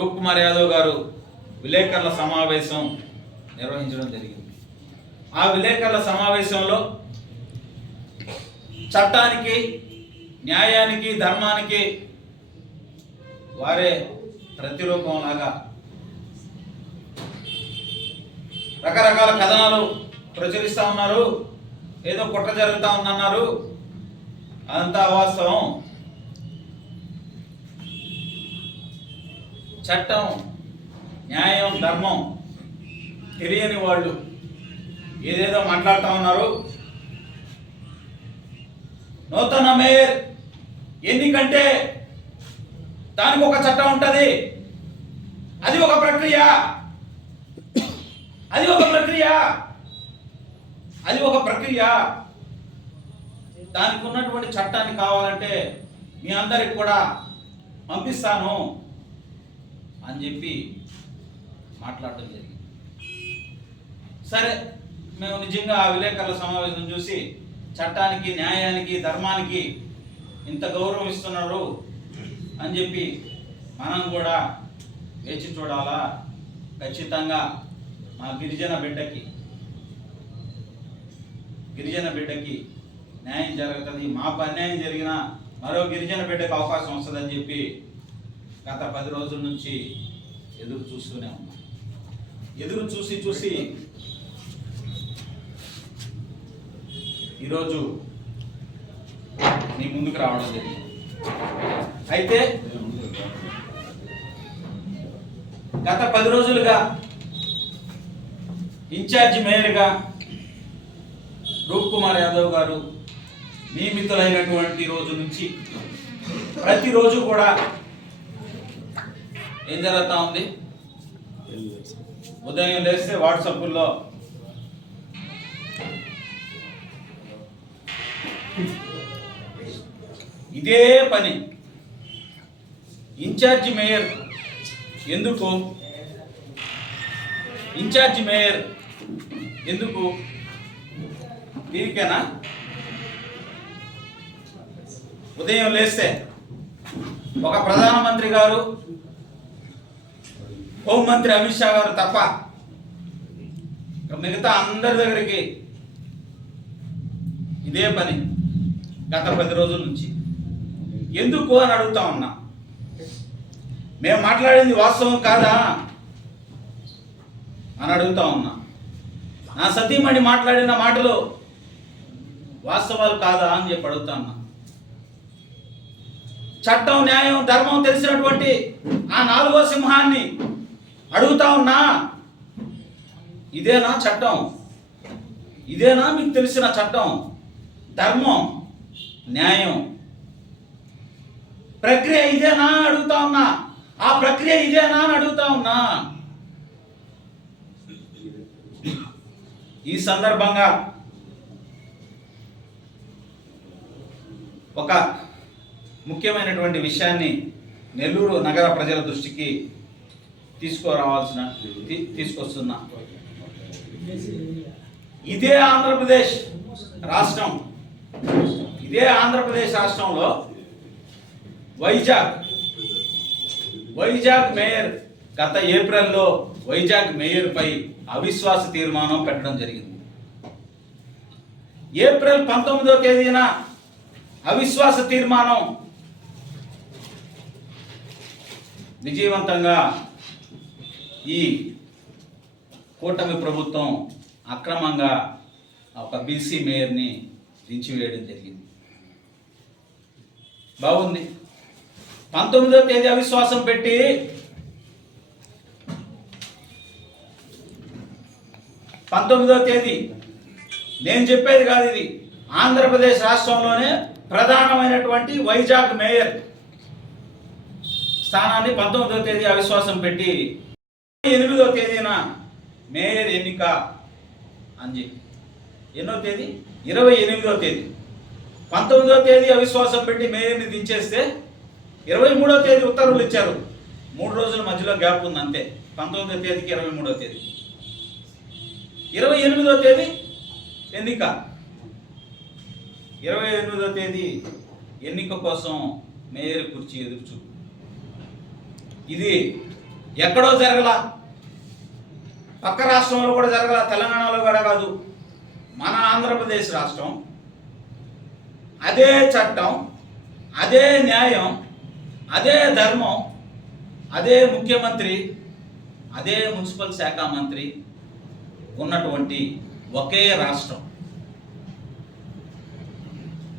రూప్ కుమార్ యాదవ్ గారు విలేకరుల సమావేశం నిర్వహించడం జరిగింది. ఆ విలేకరుల సమావేశంలో చట్టానికి, న్యాయానికి, ధర్మానికి వారే ప్రతిరూపంలాగా రకరకాల కథనాలు ప్రచురిస్తూ ఉన్నారు. ఏదో కుట్ర జరుగుతూ ఉందన్నారు. అదంతా అవాస్తవం. చట్టం, న్యాయం, ధర్మం తెలియని వాళ్ళు ఏదేదో మాట్లాడుతూ ఉన్నారు. నూతన మేయర్ ఎన్నికంటే దానికి ఒక చట్టం ఉంటుంది. అది ఒక ప్రక్రియ, అది ఒక ప్రక్రియ, అది ఒక ప్రక్రియ. దానికి ఉన్నటువంటి చట్టాన్ని కావాలంటే మీ అందరికి కూడా పంపిస్తాను అని చెప్పి మాట్లాడటం జరిగింది. సరే, మేము నిజంగా ఆ విలేకరుల సమావేశం చూసి చట్టానికి, న్యాయానికి, ధర్మానికి ఇంత గౌరవం ఇస్తున్నారు అని చెప్పి మనం కూడా వేచి చూడాలా. ఖచ్చితంగా మా గిరిజన బిడ్డకి న్యాయం జరుగుతుంది. మాకు అన్యాయం జరిగినా మరో గిరిజన బిడ్డకు అవకాశం వస్తుందని చెప్పి గత 10 రోజుల నుంచి ఎదురు చూస్తూనే ఉన్నాం. ఎదురు చూసి ఈరోజు నీ ముందుకు రావడం జరిగింది. అయితే గత 10 రోజులుగా ఇన్ఛార్జ్ మేయర్గా రూప్ కుమార్ యాదవ్ గారు నియమితులైనటువంటి రోజు నుంచి ప్రతిరోజు కూడా ఏం జరుగుతూ ఉంది? ఉదయం లేస్తే వాట్సాప్లో ఇదే పని. ఇన్ఛార్జ్ మేయర్ ఎందుకు? ఇన్ఛార్జ్ మేయర్ ఎందుకు? దీనికేనా? ఉదయం లేస్తే ఒక ప్రధానమంత్రి గారు, హోంమంత్రి అమిత్ షా గారు తప్ప మిగతా అందరి దగ్గరికి ఇదే పని గత 10 రోజుల నుంచి. ఎందుకు అని అడుగుతా ఉన్నా. మేము మాట్లాడింది వాస్తవం కాదా అని అడుగుతా ఉన్నా. నా సతీమణి మాట్లాడిన మాటలు వాస్తవాలు కాదా అని చెప్పి అడుగుతా ఉన్నా. చట్టం, న్యాయం, ధర్మం తెలిసినటువంటి ఆ 4వ సింహాన్ని అడుగుతా ఉన్నా. ఇదేనా చట్టం? ఇదేనా మీకు తెలిసిన చట్టం, ధర్మం, న్యాయం? ప్రక్రియ ఇదేనా అడుగుతా ఉన్నా. ఆ ప్రక్రియ ఇదేనా అని అడుగుతా ఉన్నా. ఈ సందర్భంగా ఒక ముఖ్యమైనటువంటి విషయాన్ని నెల్లూరు నగర ప్రజల దృష్టికి తీసుకొస్తున్నా. ఇదే ఆంధ్రప్రదేశ్ రాష్ట్రంలో వైజాగ్ మేయర్ గత ఏప్రిల్లో వైజాగ్ మేయర్ పై అవిశ్వాస తీర్మానం పెట్టడం జరిగింది. ఏప్రిల్ 19వ తేదీన అవిశ్వాస తీర్మానం విజయవంతంగా ఈ కూటమి ప్రభుత్వం అక్రమంగా ఒక బీసీ మేయర్ని దించివేయడం జరిగింది. బాగుంది. 19వ తేదీ అవిశ్వాసం పెట్టి 19వ తేదీ, నేను చెప్పేది కాదు, ఇది ఆంధ్రప్రదేశ్ రాష్ట్రంలోనే ప్రధానమైనటువంటి వైజాగ్ మేయర్ స్థానాన్ని 19వ తేదీ అవిశ్వాసం పెట్టి 8వ తేదీన మేయర్ ఎన్నిక అని చెప్పి, ఎన్నో తేదీ? 28వ తేదీ. 19వ తేదీ అవిశ్వాసం పెట్టి మేయర్ని దించేస్తే 23వ తేదీ ఉత్తర్వులు ఇచ్చారు. 3 రోజుల మధ్యలో గ్యాప్ ఉంది అంతే. 19వ తేదీకి 23వ తేదీ, 28వ తేదీ ఎన్నిక. 28వ తేదీ ఎన్నిక కోసం మేయర్ కుర్చీ ఎదురుచూపు. ఇది ఎక్కడో జరగల, పక్క రాష్ట్రంలో కూడా జరగల, తెలంగాణలో కూడా కాదు, మన ఆంధ్రప్రదేశ్ రాష్ట్రం అదే చట్టం, అదే న్యాయం, అదే ధర్మం, అదే ముఖ్యమంత్రి, అదే మున్సిపల్ శాఖ మంత్రి ఉన్నటువంటి ఒకే రాష్ట్రం.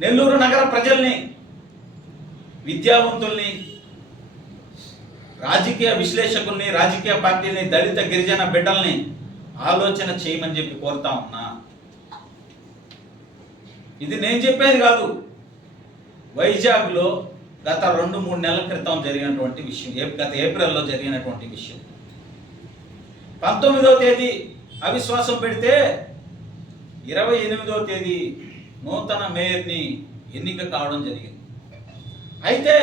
నెల్లూరు నగర ప్రజల్ని, విద్యావంతుల్ని, రాజకీయ విశ్లేషకుల్ని, రాజకీయ పార్టీని, దళిత గిరిజన బిడ్డల్ని ఆలోచన చేయమని చెప్పి కోరుతా ఉన్నా. ఇది నేను చెప్పేది కాదు, వైజాగ్లో గత 2-3 నెలల క్రితం జరిగినటువంటి విషయం, గత ఏప్రిల్లో జరిగినటువంటి విషయం. 19వ తేదీ అవిశ్వాసం పెడితే 28వ తేదీ నూతన మేయర్ని ఎన్నిక కావడం జరిగింది. అయితే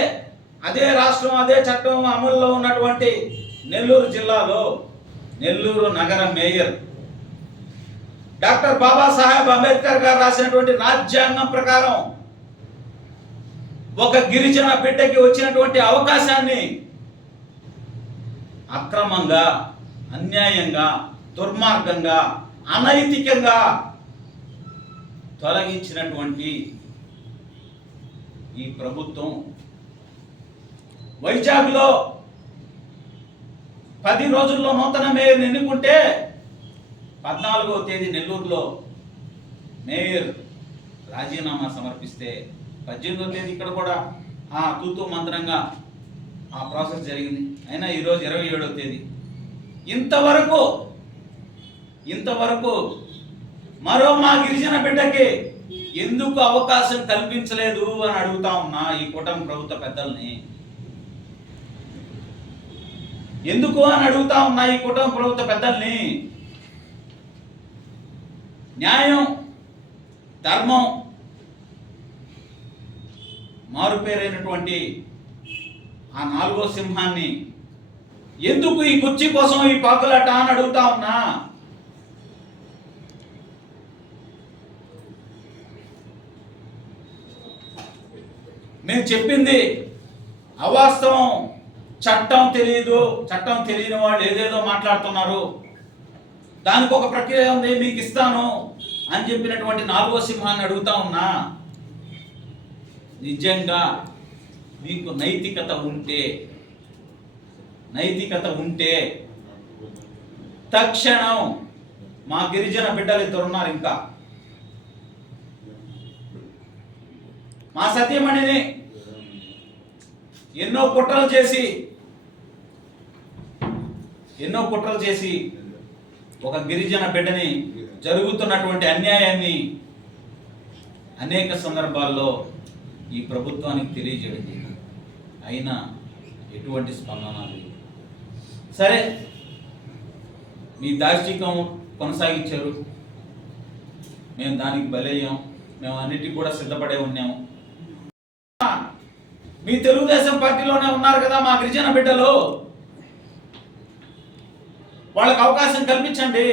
అదే రాష్ట్రం, అదే చట్టం అమల్లో ఉన్నటువంటి నెల్లూరు జిల్లాలో నెల్లూరు నగర మేయర్ డాక్టర్ బాబాసాహెబ్ అంబేద్కర్ గారు రాసినటువంటి రాజ్యాంగం ప్రకారం ఒక గిరిజన బిడ్డకి వచ్చినటువంటి అవకాశాన్ని అక్రమంగా, అన్యాయంగా, దుర్మార్గంగా, అనైతికంగా తొలగించినటువంటి ఈ ప్రభుత్వం వైజాగ్లో 10 రోజుల్లో నూతన మేయర్ని ఎన్నుకుంటే 14వ తేదీ నెల్లూరులో మేయర్ రాజీనామా సమర్పిస్తే 18వ తేదీ ఇక్కడ కూడా తూతూ మంత్రంగా ఆ ప్రాసెస్ జరిగింది. అయినా ఈరోజు 27వ తేదీ. ఇంతవరకు మరో మా గిరిజన బిడ్డకి ఎందుకు అవకాశం కల్పించలేదు అని అడుగుతా ఉన్నా ఈ కూటమి ప్రభుత్వ పెద్దల్ని. ఎందుకు అని అడుగుతా ఉన్నా ఈ కూటమి ప్రభుత్వ పెద్దల్ని. న్యాయం, ధర్మం మారుపేరైనటువంటి ఆ 4వ సింహాన్ని ఎందుకు ఈ కుర్చీ కోసం ఈ పాకులాట అని అడుగుతా ఉన్నా. మేము చెప్పింది అవాస్తవం, చట్టం తెలియదు, చట్టం తెలియని వాళ్ళు ఏదేదో మాట్లాడుతున్నారు, దానికి ఒక ప్రక్రియ ఉంది, మీకు ఇస్తాను అని చెప్పినటువంటి 4వ సింహాన్ని అడుగుతా ఉన్నా. నిజంగా మీకు నైతికత ఉంటే తక్షణం మా గిరిజన బిడ్డలు 2 ఉన్నారు, ఇంకా మా సత్యమణిని ఎన్నో కుట్రలు చేసి ఒక గిరిజన బిడ్డని జరుగుతున్నటువంటి అన్యాయాన్ని అనేక సందర్భాల్లో ఈ ప్రభుత్వానికి తెలియజేయడం జరిగింది. అయినా ఎటువంటి స్పందన లేదు. సరే, మీ దార్శికం కొనసాగించారు, మేము దానికి బలయ్యాం, మేము అన్నిటికీ కూడా సిద్ధపడే ఉన్నాము. మీ తెలుగుదేశం పార్టీలోనే ఉన్నారు కదా మా గిరిజన బిడ్డలు, వాళ్ళకి అవకాశం కల్పించండి.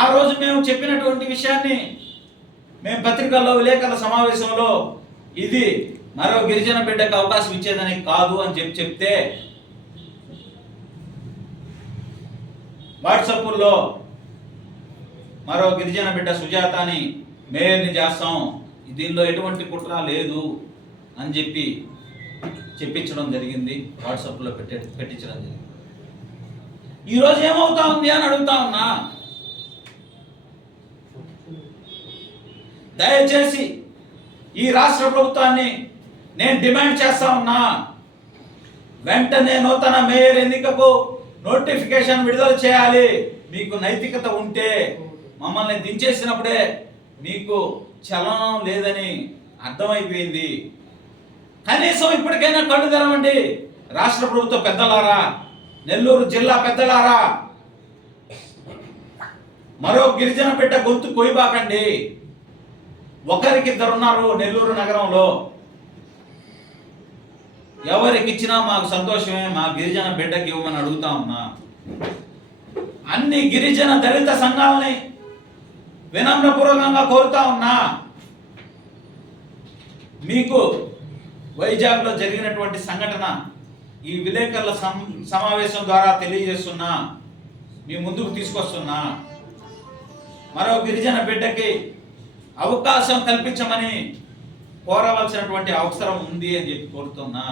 ఆ రోజు మేము చెప్పినటువంటి విషయాన్ని మేము పత్రికల్లో, విలేకరుల సమావేశంలో ఇది మరో గిరిజన బిడ్డకు అవకాశం ఇచ్చేదని కాదు అని చెప్తే వాట్సాప్లో మరో గిరిజన బిడ్డ సుజాతని మేయర్ని చేస్తాం, దీనిలో ఎటువంటి కుట్ర లేదు అని చెప్పించడం జరిగింది, వాట్సాప్లో పెట్టించడం జరిగింది. ఈరోజు ఏమవుతా ఉంది అని అడుగుతా ఉన్నా. దయచేసి ఈ రాష్ట్ర ప్రభుత్వాన్ని నేను డిమాండ్ చేస్తా ఉన్నా, వెంటనే నూతన మేయర్ ఎన్నికకు నోటిఫికేషన్ విడుదల చేయాలి. మీకు నైతికత ఉంటే, మమ్మల్ని దించేసినప్పుడే మీకు చలనం లేదని అర్థమైపోయింది. కనీసం ఇప్పటికైనా కళ్ళు తెరవండి రాష్ట్ర ప్రభుత్వ పెద్దలారా, నెల్లూరు జిల్లా పెద్దలారా. మరో గిరిజన బిడ్డ గొంతు కొయ్యబాకండి. 1-2 ఉన్నారు నెల్లూరు నగరంలో, ఎవరికి ఇచ్చినా మాకు సంతోషమే, మా గిరిజన బిడ్డకి ఇవ్వమని అడుగుతా ఉన్నా. అన్ని గిరిజన దళిత సంఘాలని వినమ్రపూర్వకంగా కోరుతా ఉన్నా. మీకు వైజాగ్లో జరిగినటువంటి సంఘటన ఈ విలేకరుల సమావేశం ద్వారా తెలియజేస్తున్నా, మీ ముందుకు తీసుకొస్తున్నా, మరో గిరిజన బిడ్డకి అవకాశం కల్పించమని కోరవలసినటువంటి అవసరం ఉంది అని చెప్పి కోరుతున్నా.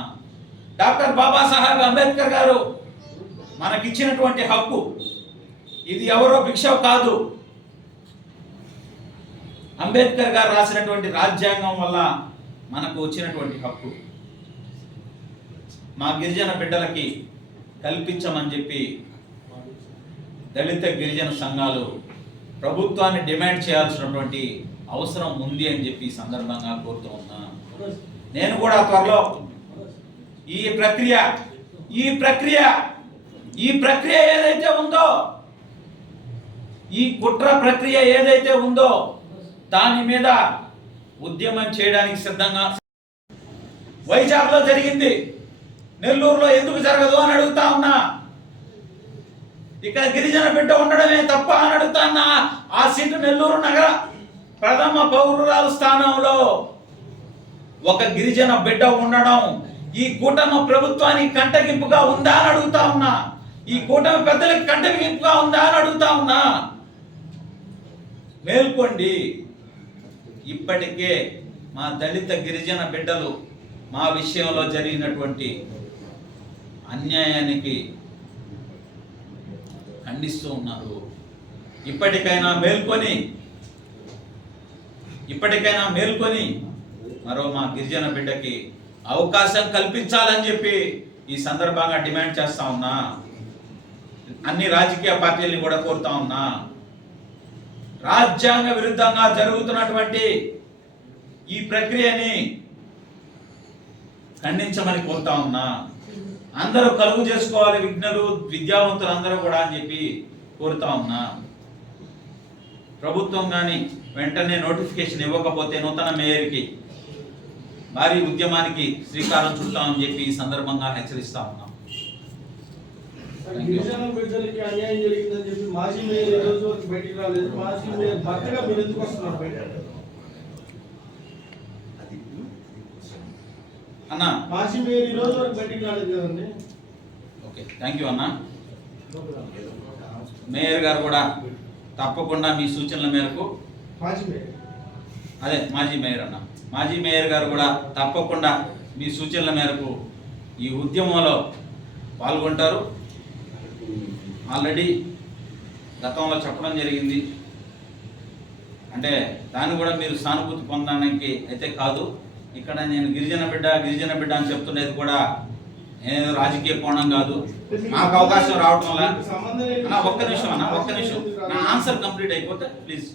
డాక్టర్ బాబాసాహెబ్ అంబేద్కర్ గారు మనకిచ్చినటువంటి హక్కు ఇది ఎవరో భిక్ష కాదు. అంబేద్కర్ గారు రాసినటువంటి రాజ్యాంగం వల్ల మనకు వచ్చినటువంటి హక్కు మా గిరిజన బిడ్డలకి కల్పించమని చెప్పి దళిత గిరిజన సంఘాలు ప్రభుత్వాన్ని డిమాండ్ చేయాల్సినటువంటి అవసరం ఉంది అని చెప్పి సందర్భంగా కోరుతూ ఉన్నా. నేను కూడా త్వరలో ఈ ప్రక్రియ ఏదైతే ఉందో, ఈ కుట్ర ప్రక్రియ ఏదైతే ఉందో దాని మీద ఉద్యమం చేయడానికి సిద్ధంగా. వైజాగ్లో జరిగింది, నెల్లూరులో ఎందుకు జరగదు అని అడుగుతా ఉన్నా. ఇక్కడ గిరిజన బిడ్డ ఉండడమే తప్ప అని అడుగుతా ఉన్నా. ఆ సీటు నెల్లూరు నగర ప్రథమ పౌరురాలు స్థానంలో ఒక గిరిజన బిడ్డ ఉండడం ఈ కూటమి ప్రభుత్వానికి కంటగింపుగా ఉందా అని అడుగుతా ఉన్నా. ఈ కూటమి పెద్దలకు కంటగింపుగా ఉందా అని అడుగుతా ఉన్నా. మేల్కోండి. ఇప్పటికే మా దళిత గిరిజన బిడ్డలు మా విషయంలో జరిగినటువంటి అన్యాయానికి ఖండిస్తూ ఉన్నారు. ఇప్పటికైనా మేల్కొని మరో మా గిరిజన బిడ్డకి అవకాశం కల్పించాలని చెప్పి ఈ సందర్భంగా డిమాండ్ చేస్తా ఉన్నా. అన్ని రాజకీయ పార్టీలను కూడా కోరుతా ఉన్నా. రాజ్యాంగ విరుద్ధంగా జరుగుతున్నటువంటి ఈ ప్రక్రియని ఖండించమని కోరుతా ఉన్నా. అందరూ కలుగు చేసుకోవాలి, విఘ్నులు విద్యావంతులు అందరూ కూడా అని చెప్పి కోరుతా ఉన్నా. ప్రభుత్వం కానీ వెంటనే నోటిఫికేషన్ ఇవ్వకపోతే నూతన మేయర్కి భారీ ఉద్యమానికి శ్రీకారం చుడతామని చెప్పి ఈ సందర్భంగా హెచ్చరిస్తా ఉన్నాం. గిరిజన బిడ్డలకి అన్యాయం జరిగిందని చెప్పి మాజీ మేయర్ ఈ రోజు వరకు బయటికి రాలేదు. మాజీ మేయర్ భర్తగా మీరు ఎందుకు వస్తున్నారు బయట? అన్న మాజీ మేయర్ ఈ రోజు వరకు బయటికి రాలేదు కదండి. ఓకే, థ్యాంక్ యూ అన్న. మేయర్ గారు కూడా తప్పకుండా మీ సూచనల మేరకు, మాజీ మేయర్ అన్న, మాజీ మేయర్ గారు కూడా తప్పకుండా మీ సూచనల మేరకు ఈ ఉద్యమంలో పాల్గొంటారు. ఆల్రెడీ గతంలో చెప్పడం జరిగింది. అంటే దాన్ని కూడా మీరు సానుభూతి పొందడానికి అయితే కాదు. ఇక్కడ నేను గిరిజన బిడ్డ అని చెప్తున్నది కూడా నేను రాజకీయ కోణం కాదు. నాకు అవకాశం రావటం వల్ల ఒక్క నిమిషం నా ఆన్సర్ కంప్లీట్ అయిపోతే ప్లీజ్.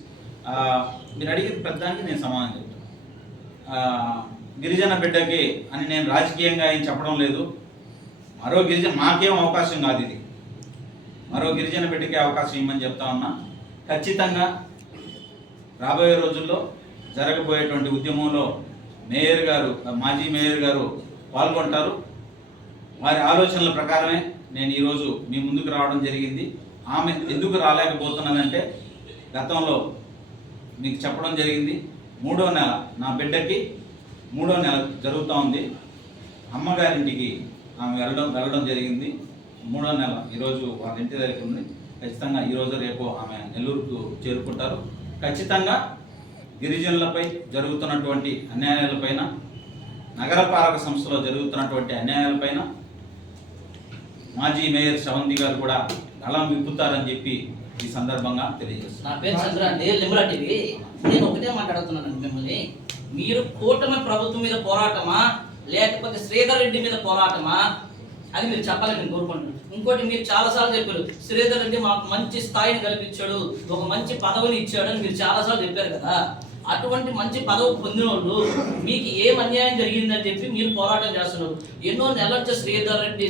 మీరు అడిగిన ప్రతిదానికి నేను సమాధానం చెప్తాను. గిరిజన బిడ్డకి అని నేను రాజకీయంగా ఏం చెప్పడం లేదు. మరో గిరిజన మాకేం అవకాశం కాదు, ఇది మరో గిరిజన బిడ్డకి అవకాశం ఇవ్వమని చెప్తా ఉన్నా. ఖచ్చితంగా రాబోయే రోజుల్లో జరగబోయేటువంటి ఉద్యమంలో మాజీ మేయర్ గారు పాల్గొంటారు. వారి ఆలోచనల ప్రకారమే నేను ఈరోజు మీ ముందుకు రావడం జరిగింది. ఆమె ఎందుకు రాలేకపోతున్నదంటే గతంలో మీకు చెప్పడం జరిగింది. 3వ నెల నా బిడ్డకి 3వ నెల జరుగుతూ ఉంది. అమ్మగారింటికి ఆమె వెళ్ళడం జరిగింది. 3వ నెల ఈరోజు వాళ్ళ ఇంటి దగ్గర ఉంది. ఖచ్చితంగా ఈరోజు రేపు ఆమె నెల్లూరుకు చేరుకుంటారు. ఖచ్చితంగా గిరిజనులపై జరుగుతున్నటువంటి అన్యాయాలపైన, నగరపాలక సంస్థలో జరుగుతున్నటువంటి అన్యాయాలపైన మాజీ మేయర్ శ్రవంతి గారు కూడా గళం విప్పుతారని చెప్పి ఈ సందర్భంగా తెలియజేస్తున్నారు. నా పేరు చంద్ర అండి, లిమ్రా టీవీ. నేను ఒకటే మాట్లాడుతున్నాను మిమ్మల్ని. మీరు కూటమి ప్రభుత్వం మీద పోరాటమా లేకపోతే శ్రీధర్ రెడ్డి మీద పోరాటమా అని మీరు చెప్పాలని నేను కోరుకుంటున్నాను. ఇంకోటి, మీరు చాలాసార్లు చెప్పారు శ్రీధర్ రెడ్డి మాకు మంచి స్థాయిని కల్పించాడు, ఒక మంచి పదవిని ఇచ్చాడు అని మీరు చాలాసార్లు చెప్పారు కదా. అటువంటి మంచి పదవి పొందిన వాళ్ళు మీకు ఏం అన్యాయం జరిగిందని చెప్పి మీరు పోరాటం చేస్తున్నారు. ఎన్నో నెలల నుంచి శ్రీధర్ రెడ్డి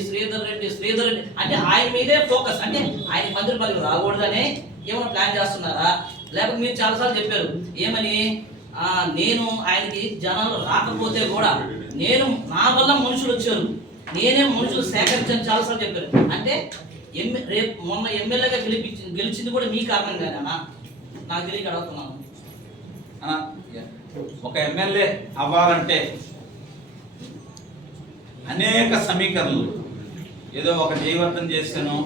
అంటే ఆయన మీదే ఫోకస్. అంటే ఆయన మంత్రి పదవి రాకూడదనే ఏమైనా ప్లాన్ చేస్తున్నారా? లేకపోతే మీరు చాలాసార్లు చెప్పారు ఏమని, నేను ఆయనకి జనాలు రాకపోతే కూడా నేను నా వల్ల మనుషులు వచ్చారు, నేనే మనుషులు సేకరించాను చాలాసార్లు చెప్పారు. అంటే రేపు మొన్న ఎమ్మెల్యేగా గెలిచింది కూడా మీ కారణంగానేనా? నాకు తెలియక అడుగుతున్నాను. ఒక ఎమ్మెల్యే అవ్వాలంటే అనేక సమీకరణలు, ఏదో ఒక జయవర్ధన్ చేశాను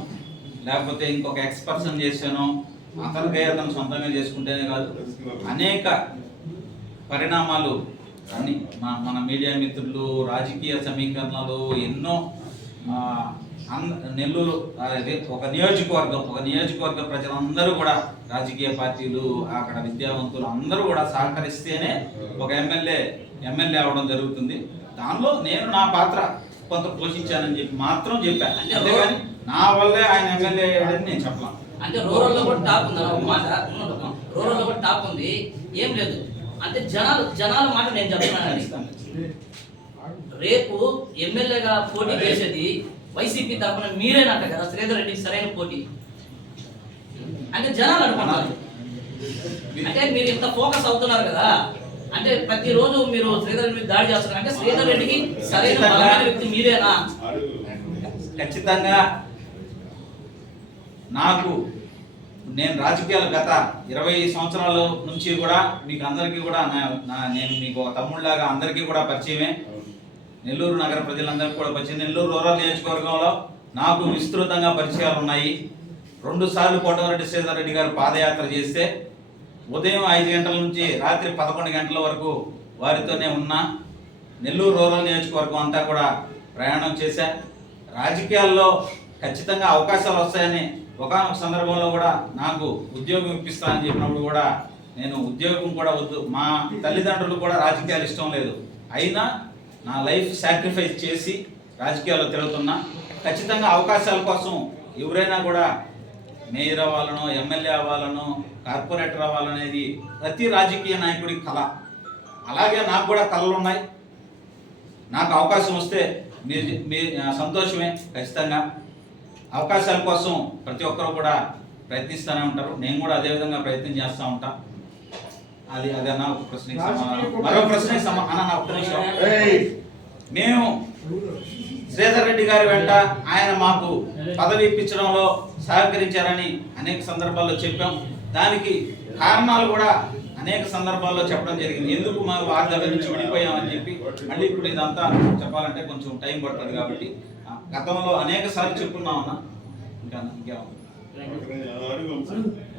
లేకపోతే ఇంకొక ఎక్స్పర్సన్ చేశాను అతనికే అతను సొంతంగా చేసుకుంటేనే కాదు, అనేక పరిణామాలు అన్ని మన మీడియా మిత్రులు, రాజకీయ సమీకరణలు ఎన్నో నెల్లూరు అదే ఒక నియోజకవర్గ ప్రజలందరూ కూడా, రాజకీయ పార్టీలు, అక్కడ విద్యావంతులు అందరూ కూడా సహకరిస్తేనే ఒక ఎమ్మెల్యే అవడం జరుగుతుంది. దానిలో నేను నా పాత్ర కొంత పోషించానని చెప్పి మాత్రం చెప్పాను, అంతేగాని నా వల్లే ఆయన ఎమ్మెల్యే అయ్యాడని నేను చెప్పాను. అంటే రూరల్లో కూడా టాప్ ఉంది ఒక మాట, రూరల్లో కూడా టాప్ ఉంది, ఏం లేదు. అంటే జనాల మాట నేను చెప్తున్నాను. రేపు ఎమ్మెల్యేగా పోటీ చేసేది వైసీపీ తరఫున మీరేనంట కదా, శ్రీధర్ రెడ్డికి సరైన పోటీ అంటే జనాలు అనుకున్నారు. అంటే మీరు ఇంత ఫోకస్ అవుతున్నారు కదా, అంటే ప్రతిరోజు మీరు శ్రీధర్ రెడ్డి మీద దాడి చేస్తున్నారు, అంటే శ్రీధర్ రెడ్డికి సరైన బలమైన వ్యక్తి మీరేనా? ఖచ్చితంగా నేను రాజకీయాలు గత 20 సంవత్సరాల నుంచి కూడా మీకు అందరికీ కూడా నేను మీకు ఒక తమ్ముళ్ళలాగా అందరికీ కూడా పరిచయమే. నెల్లూరు నగర ప్రజలందరికీ కూడా పరిచయం. నెల్లూరు రూరల్ నియోజకవర్గంలో నాకు విస్తృతంగా పరిచయాలు ఉన్నాయి. 2 సార్లు కోటమిరెడ్డి శ్రీధర్ రెడ్డి గారు పాదయాత్ర చేస్తే ఉదయం 5 గంటల నుంచి రాత్రి 11 గంటల వరకు వారితోనే ఉన్నా. నెల్లూరు రూరల్ నియోజకవర్గం అంతా కూడా ప్రయాణం చేశా. రాజకీయాల్లో ఖచ్చితంగా అవకాశాలు వస్తాయని ఒకానొక సందర్భంలో కూడా నాకు ఉద్యోగం ఇప్పిస్తానని చెప్పినప్పుడు కూడా నేను ఉద్యోగం కూడా వద్దు, మా తల్లిదండ్రులు కూడా రాజకీయాలు ఇష్టం లేదు, అయినా నా లైఫ్ సాక్రిఫైస్ చేసి రాజకీయాల్లో తిరుగుతున్నా. ఖచ్చితంగా అవకాశాల కోసం ఎవరైనా కూడా మేయర్ అవ్వాలనో, ఎమ్మెల్యే అవ్వాలనో, కార్పొరేటర్ అవ్వాలనేది ప్రతి రాజకీయ నాయకుడికి కళ. అలాగే నాకు కూడా కళలు ఉన్నాయి. నాకు అవకాశం వస్తే మీ సంతోషమే. ఖచ్చితంగా అవకాశాల కోసం ప్రతి ఒక్కరు కూడా ప్రయత్నిస్తూనే ఉంటారు. నేను కూడా అదే విధంగా ప్రయత్నం చేస్తూ ఉంటా. అది అన్న ఒక ప్రశ్నకి సమాధానం. మరో ప్రశ్నకి అన్న ఒక్క నిమిషం. మేము శ్రీధర్ రెడ్డి గారి వెంట ఆయన మాకు పదవి ఇప్పించడంలో సహకరించారని అనేక సందర్భాల్లో చెప్పాం. దానికి కారణాలు కూడా అనేక సందర్భాల్లో చెప్పడం జరిగింది. ఎందుకు మాకు వారి దగ్గర నుంచి విడిపోయామని చెప్పి మళ్ళీ ఇప్పుడు ఇదంతా చెప్పాలంటే కొంచెం టైం పడుతుంది. కాబట్టి గతంలో అనేక సార్లు చెప్పుకున్నామన్నా.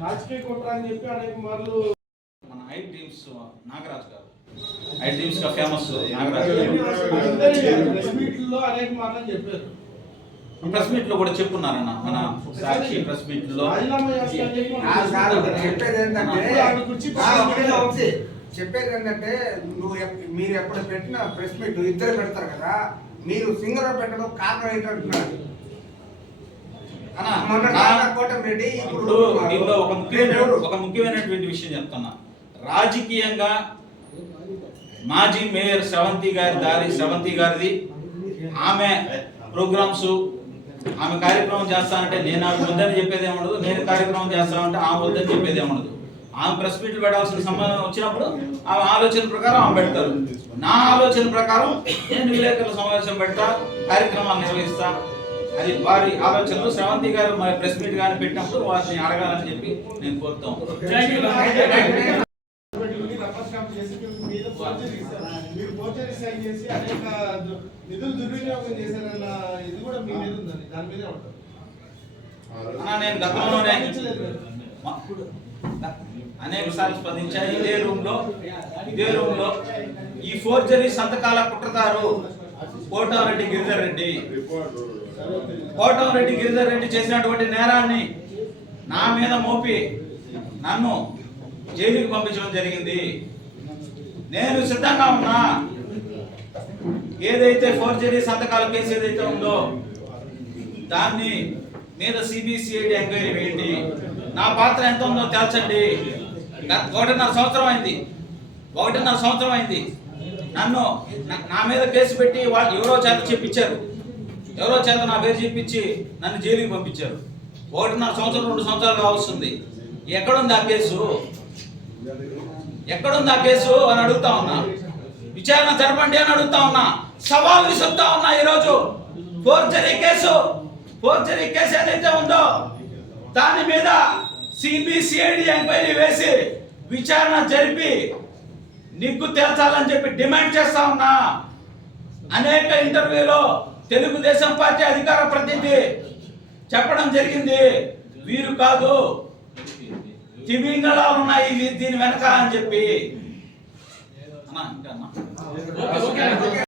రాజకీయ కుట్ర అని చెప్పి అనేక మార్లు మన ఐ డ్రీమ్స్ నాగరాజు గారు, ఐ డ్రీమ్స్ గా ఫేమస్ నాగరాజు ప్రెస్ మీట్ లో కూడా చెప్పున్నారన్న. మన సాక్షి ప్రెస్ మీట్ లో చెప్పేది ఏంటంటే మీరు ఎప్పుడు పెట్టిన ప్రెస్ మీట్ ఇద్దరు పెడతారు కదా, మీరు సింగర్ పెట్టడం కారణం ఏంటంటున్నారు? ఇప్పుడు దీనిలో ఒక ముఖ్యమైనటువంటి విషయం చెప్తున్నా. రాజకీయంగా మాజీ మేయర్ శ్రవంతి గారిది ఆమె ప్రోగ్రామ్స్, ఆమె కార్యక్రమం చేస్తానంటే నేను ఆమె వద్దని చెప్పేది ఏముండదు, నేను కార్యక్రమం చేస్తానంటే ఆమె వద్దని చెప్పేది ఏముండదు. ఆమె ప్రెస్ మీట్లు పెట్టాల్సిన సమయం వచ్చినప్పుడు ఆమె ఆలోచన ప్రకారం ఆమె పెడతారు. నా ఆలోచన ప్రకారం నేను విలేకరుల సమావేశం పెడతా, కార్యక్రమాలు నిర్వహిస్తా. అది వారి ఆలోచనలు. శ్రవంతి గారు మరి ప్రెస్ మీట్ కానీ పెట్టినప్పుడు వారిని అడగాలని చెప్పి నేను కోరుతాం. నేను గతంలోనే అనేక సార్లు స్పందించా. ఇదే రూమ్ లో ఈ ఫోర్జరీ సంతకాల కుట్రదారు కోటమిరెడ్డి గిరిధర్ రెడ్డి చేసినటువంటి నేరాన్ని నా మీద మోపి నన్ను జైలుకి పంపించడం జరిగింది. నేను సిద్ధంగా ఉన్నా. ఏదైతే ఫోర్జరీ సంతకాల కేసు ఏదైతే ఉందో దాన్ని మీద సిబిసిఐడి ఎంక్వైరీ వేయండి. నా పాత్ర ఎంత ఉందో తేల్చండి. 1.5 సంవత్సరం అయింది. నన్ను నా మీద కేసు పెట్టి వాళ్ళు ఎవరో చేత చెప్పించారు. ఎవరో చేత నా పేరు చెప్పించి నన్ను జైలుకి పంపించారు. 1.5 సంవత్సరం 2 సంవత్సరాలు కావస్తుంది. ఎక్కడుంది ఆ కేసు అని అడుగుతా ఉన్నా. విచారణ జరపండి అని అడుగుతా ఉన్నా. సవాల్ విసురుతా ఉన్నా. ఈరోజు ఫోర్జరీ కేసు ఏదైతే ఉందో దాని మీద సిబిసిఐడి ఎంక్వైరీ వేసి విచారణ జరిపి నిగ్గు తేల్చాలని చెప్పి డిమాండ్ చేస్తా ఉన్నా. అనేక ఇంటర్వ్యూలో తెలుగుదేశం పార్టీ అధికార ప్రతినిధి చెప్పడం జరిగింది, వీరు కాదు తిమింగళాలు ఉన్నాయి దీని వెనక అని చెప్పి. అన్నా ఇంకా అన్నా. Okay, okay.